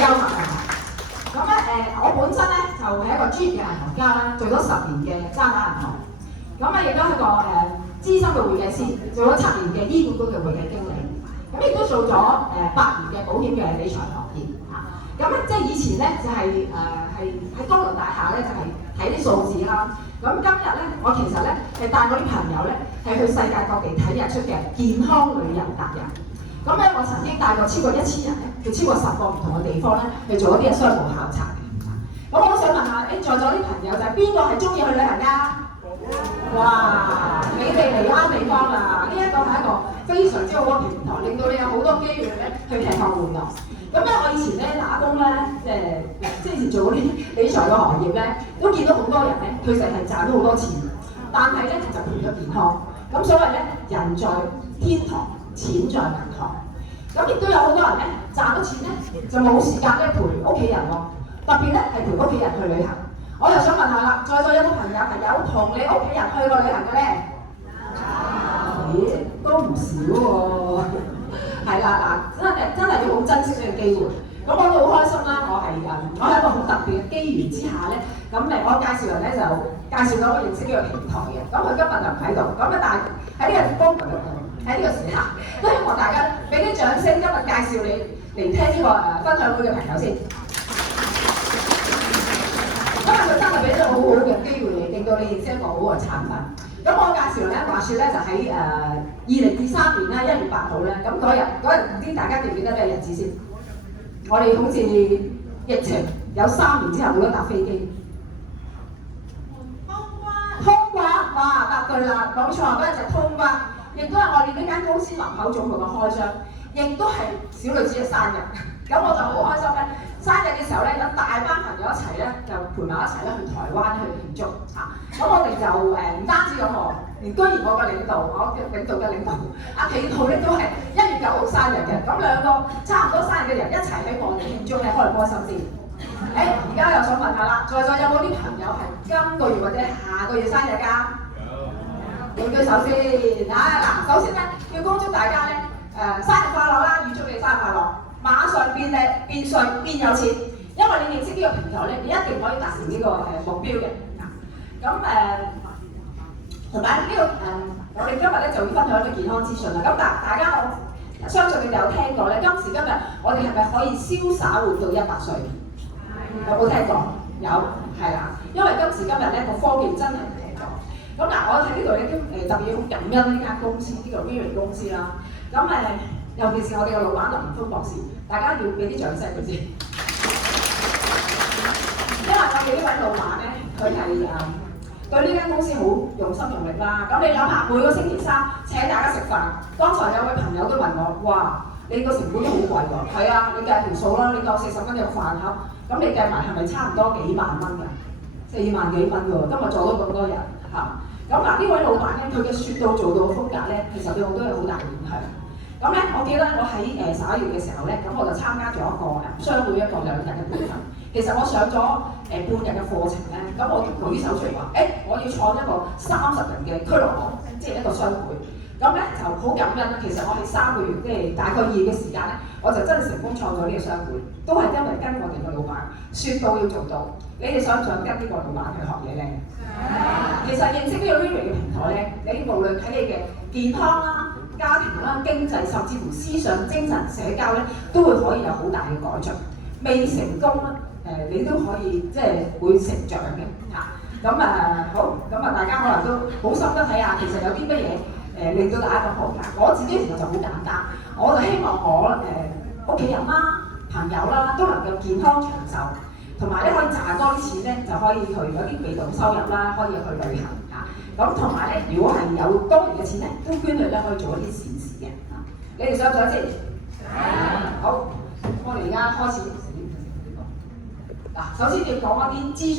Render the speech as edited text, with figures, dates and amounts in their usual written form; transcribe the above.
幽默嘅。咁咧我本身咧就係一個專業嘅銀行家啦，做咗10年嘅渣打銀行。咁亦都係一個資深嘅會計師，做咗7年嘅醫管局嘅會計經理。咁亦都做咗8年嘅保險嘅理財行業嚇。咁咧即係以前咧就係喺多倫大廈咧就係睇啲數字啦。咁今日咧我其實咧係帶我啲朋友咧係去世界各地睇日出嘅健康旅遊達人。咁咧我曾經帶過超過1000人咧，去超過10個唔同嘅地方咧去做一啲嘅商務考察。咁我都想問下，在座啲朋友就係邊個係中意去旅行㗎？哇！你哋嚟啱地方啦！呢一個係一個非常之好嘅平台，令到你有好多機會咧去吃喝玩樂。咁咧我以前咧打工咧，即係以前做嗰啲理財嘅行業咧，都見到好多人咧，佢哋係賺咗好多錢，但係咧就賠咗健康。咁所謂咧人在天堂，錢在銀行。咁亦都有好多人咧賺咗錢咧，就冇時間咧陪屋企人喎。特別咧係陪屋企人去旅行。我又想問下啦，在座有冇朋友係有同你屋企人去過旅行嘅咧？咦，都唔少喎。係啦，嗱，真係要好珍惜呢個機會。咁我都好開心啦，我係一個好特別嘅機緣之下咧，咁我介紹人咧就介紹咗我認識呢個平台嘅。咁佢今日就唔喺度，咁但係喺呢個光明喺呢個時刻，都希望大家俾啲掌聲，今日介紹你嚟聽呢個分享會嘅朋友先。今日佢真係俾咗好好嘅機會你，令到你認識一個好好嘅產品。咁我介紹咧，話説咧就喺2023年啦1月8號咧，咁嗰日唔知大家記唔記得咩日子先？我哋好似疫情有3年之後冇得搭飛機。通關，哇！答對啦，冇錯，嗰日就通關，亦都係我哋呢間公司林口總部嘅開張，亦都係小女子嘅生日。咁我就好開心咧，生日嘅時候咧有大班朋友一齊咧，就陪埋一齊咧去台灣去慶祝嚇。咁我哋就唔單止咁喎，居然我嘅領導阿企圖咧都係1月9號生日嘅。咁兩個差唔多生日嘅人一齊喺我哋慶祝咧，開唔開心先？而家又想問下啦，在座有冇啲朋友係今個月或者下個月生日㗎？有。舉手先。嗱，首先咧要恭祝大家咧生日快樂啦，預祝你生日快樂！馬上變靚、變帥、變有錢，因為你認識呢個平台咧，你一定可以達成呢個目標嘅。咁同埋呢個我哋今日咧就要分享一啲健康資訊啦。咁大家我相信你哋有聽過咧，今時今日我哋係咪可以瀟灑活到100歲？有冇聽過？有，係啦。因為今時今日咧個科技真係唔同咗。咁嗱，我喺呢度咧都特別要好感恩呢間公司，呢個 Vivian 公司啦。咁尤其是我哋嘅老闆林峰博士，大家要俾啲掌聲佢先。因為我哋呢位老闆咧，佢係對呢間公司好用心用力啦。咁你諗下，每個星期3請大家食飯，剛才有位朋友都問我，哇，你個成本都好貴喎。係啊，你計條數啦，你當40蚊一個飯盒，咁你計埋係咪差唔多幾萬蚊㗎？4萬幾蚊㗎喎，今日做咗咁多人嚇。咁嗱，呢位老闆咧，佢嘅説到做到嘅風格咧，其實對好多人好大影響。咁咧，我記得我喺11月嘅時候咧，咁我就參加咗一個商會一個2日嘅培訓。其實我上咗半日嘅課程咧，咁我舉手出嚟話，我要創一個30人嘅俱樂部，即係一個商會。咁咧就好感恩啦。其實我喺3個月，即係大概2月嘅時間咧，我就真係成功創咗呢個商會，都係因為跟我哋嘅老闆説到要做到。你哋想唔想跟呢個老闆去學嘢咧？其實認識呢個 Vivian 嘅平台咧，你無論喺你嘅健康啦、家庭啦、經濟，甚至乎思想、精神、社交咧，都會可以有好大嘅改進。未成功咧，你都可以即係會成長嘅嚇。咁好，咁大家可能都好心得睇下，其實有啲乜嘢令到大家咁好㗎。我自己其實就好簡單，我就希望我屋企人啦、朋友啦都能夠健康長壽，同埋咧可以賺多啲錢咧，就可以去有啲被動收入啦，可以去旅行嚇。咁同埋咧，如果係有多餘嘅錢咧，都捐去咧可以做一啲善事嘅嚇。你哋想唔想先？好，我哋而家開始。嗱，首先要講一啲資訊。